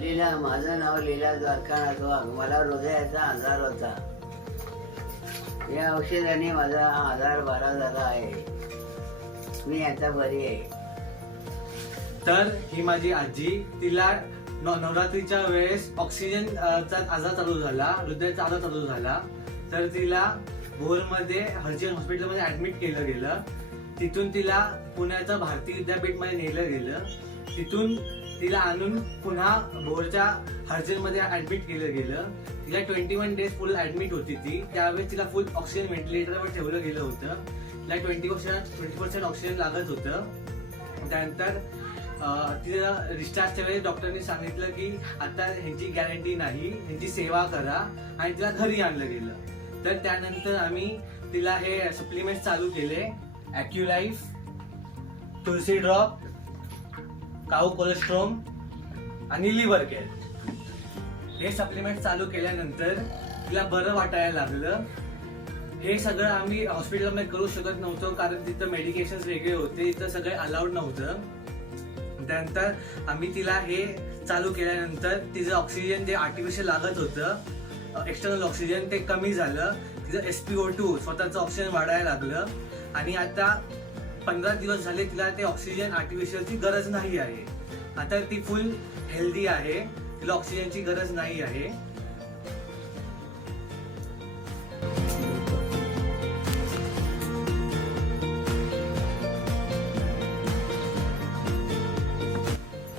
लीला माझं नाव लीला द्वारकानाथ वाघ मला हृदयाचा आजार होता. या औषधाने माझा आजार बरा झाला आहे. मी आता बरी आहे. तर ही माझी आजी तिला नवरात्रीच्या वेळेस ऑक्सिजन चा आजार चालू झाला हृदयाचा आजार चालू झाला. तर तिला भोरमध्ये हर्जन हॉस्पिटलमध्ये ऍडमिट केलं गेलं. तिथून तिला पुण्याचं भारतीय विद्यापीठमध्ये नेलं गेलं. तिथून तिला आणून पुन्हा भोरच्या हर्जनमध्ये ऍडमिट केलं गेलं. तिला twenty one days full admit होती ती. त्यावेळेस तिला फुल ऑक्सिजन व्हेंटिलेटरवर ठेवलं गेलं होतं. तिला twenty percent twenty percent oxygen लागत होतं. त्यानंतर तिला डिस्चार्जच्या वेळेस डॉक्टरनी सांगितलं की आता ह्यांची गॅरंटी नाही. ह्यांची सेवा करा. आणि तिला घरी आणलं गेलं. तर त्यानंतर आम्ही तिला हे सप्लिमेंट चालू केले. Aculife Tulsi drop cow colostrum आणि लिव्हर केअर. हे सप्लिमेंट चालू केल्यानंतर तिला बरं वाटायला लागलं. हे सगळं आम्ही हॉस्पिटलमध्ये करू शकत नव्हतो कारण तिथं मेडिकेशन वेगळे होते इथं सगळे अलाउड नव्हतं. त्यानंतर आम्ही तिला हे चालू केल्यानंतर तिचं ऑक्सिजन जे आर्टिफिशियल लागत होतं एक्सटर्नल ऑक्सिजन ते कमी झालं. तिचं एस पी ओ टू स्वतःचं ऑक्सिजन वाढायला लागलं. आणि आता पंधरा दिवस झाले तिला ते ऑक्सिजन आर्टिफिशियलची गरज नाही आहे. आता ती फुल हेल्दी आहे. तिला ऑक्सिजनची गरज नाही आहे.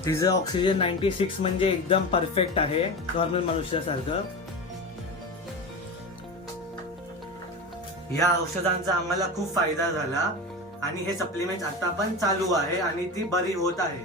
तिचं ऑक्सिजन नाईन्टी सिक्स म्हणजे एकदम परफेक्ट आहे. नॉर्मल मनुष्यासारखं. या औषधांचा आम्हाला खूप फायदा झाला. आणि हे सप्लिमेंट आता पण चालू आहे आणि ती बरी होत आहे.